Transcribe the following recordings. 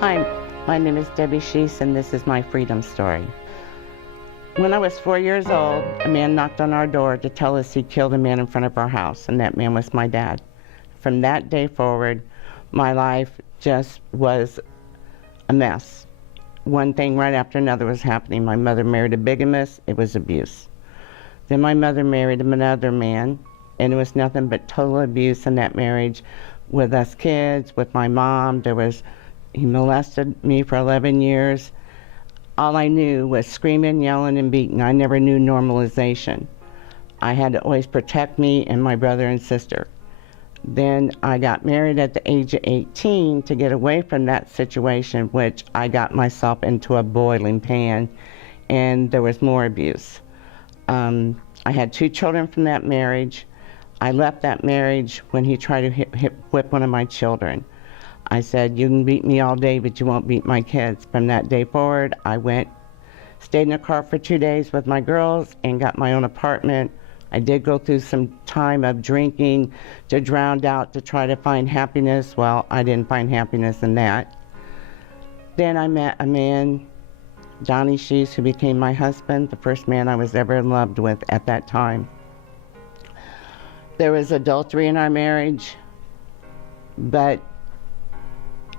Hi, my name is Debbie Sheese, and this is my freedom story. When I was 4 years old, a man knocked on our door to tell us he killed a man in front of our house, and that man was my dad. From that day forward, my life just was a mess. One thing right after another was happening. My mother married a bigamist. It was abuse. Then my mother married another man, and it was nothing but total abuse in that marriage with us kids, with my mom. He molested me for 11 years. All I knew was screaming, yelling, and beating. I never knew normalization. I had to always protect me and my brother and sister. Then I got married at the age of 18 to get away from that situation, which I got myself into a boiling pan, and there was more abuse. I had 2 children from that marriage. I left that marriage when he tried to whip one of my children. I said, you can beat me all day, but you won't beat my kids. From that day forward, I stayed in the car for 2 days with my girls and got my own apartment. I did go through some time of drinking to drown out to try to find happiness. Well, I didn't find happiness in that. Then I met a man, Donnie Sheese, who became my husband, the first man I was ever in love with at that time. There was adultery in our marriage, but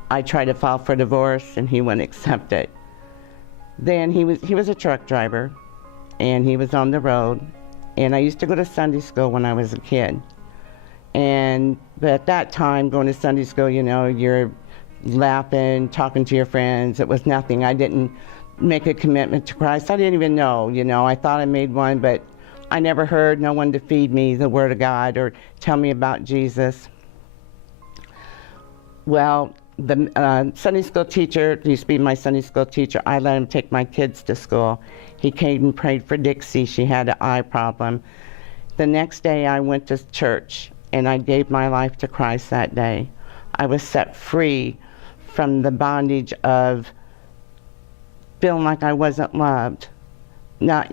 I tried to file for divorce and he wouldn't accept it. Then he was a truck driver and he was on the road, and I used to go to Sunday school when I was a kid. But at that time, going to Sunday school, you're laughing, talking to your friends. It was nothing. I didn't make a commitment to Christ. I didn't even know, I thought I made one, but I never heard no one to feed me the Word of God or tell me about Jesus. Well, the Sunday school teacher, used to be my Sunday school teacher, I let him take my kids to school. He came and prayed for Dixie. She had an eye problem. The next day I went to church and I gave my life to Christ that day. I was set free from the bondage of feeling like I wasn't loved. Not,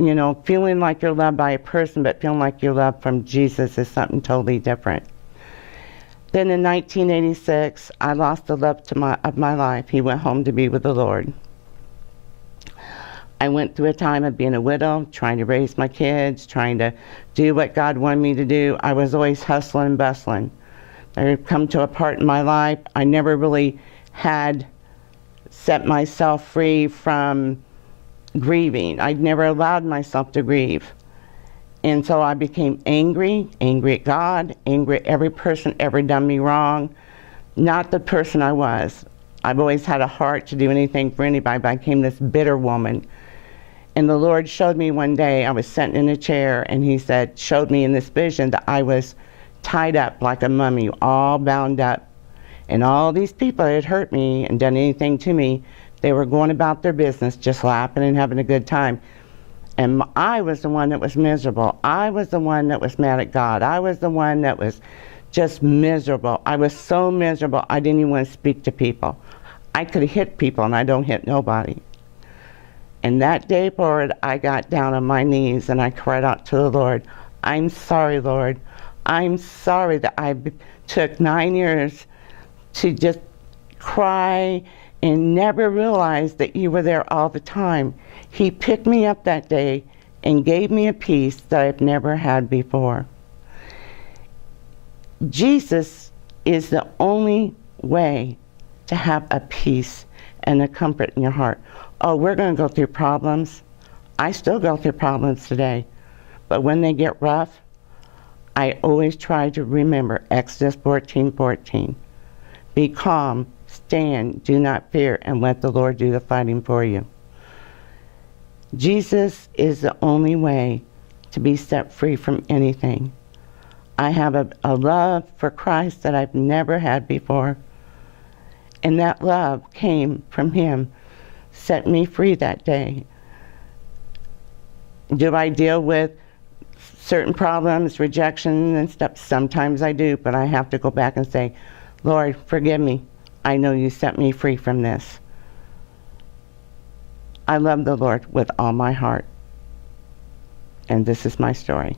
feeling like you're loved by a person, but feeling like you're loved from Jesus is something totally different. Then in 1986, I lost the love of my life. He went home to be with the Lord. I went through a time of being a widow, trying to raise my kids, trying to do what God wanted me to do. I was always hustling and bustling. There had come to a part in my life I never really had set myself free from grieving. I'd never allowed myself to grieve. And so I became angry at God, angry at every person ever done me wrong. Not the person I was. I've always had a heart to do anything for anybody, but I became this bitter woman. And the Lord showed me one day, I was sitting in a chair, and he showed me in this vision that I was tied up like a mummy, all bound up. And all these people that had hurt me and done anything to me, they were going about their business, just laughing and having a good time. And I was the one that was miserable. I was the one that was mad at God. I was the one that was just miserable. I was so miserable, I didn't even want to speak to people. I could hit people, and I don't hit nobody. And that day forward, I got down on my knees, and I cried out to the Lord, I'm sorry, Lord. I'm sorry that I took 9 years to just cry and never realize that you were there all the time. He picked me up that day and gave me a peace that I've never had before. Jesus is the only way to have a peace and a comfort in your heart. Oh, we're going to go through problems. I still go through problems today. But when they get rough, I always try to remember Exodus 14:14. Be calm, stand, do not fear, and let the Lord do the fighting for you. Jesus is the only way to be set free from anything. I have a love for Christ that I've never had before. And that love came from him, set me free that day. Do I deal with certain problems, rejection and stuff? Sometimes I do, but I have to go back and say, Lord, forgive me. I know you set me free from this. I love the Lord with all my heart. And this is my story.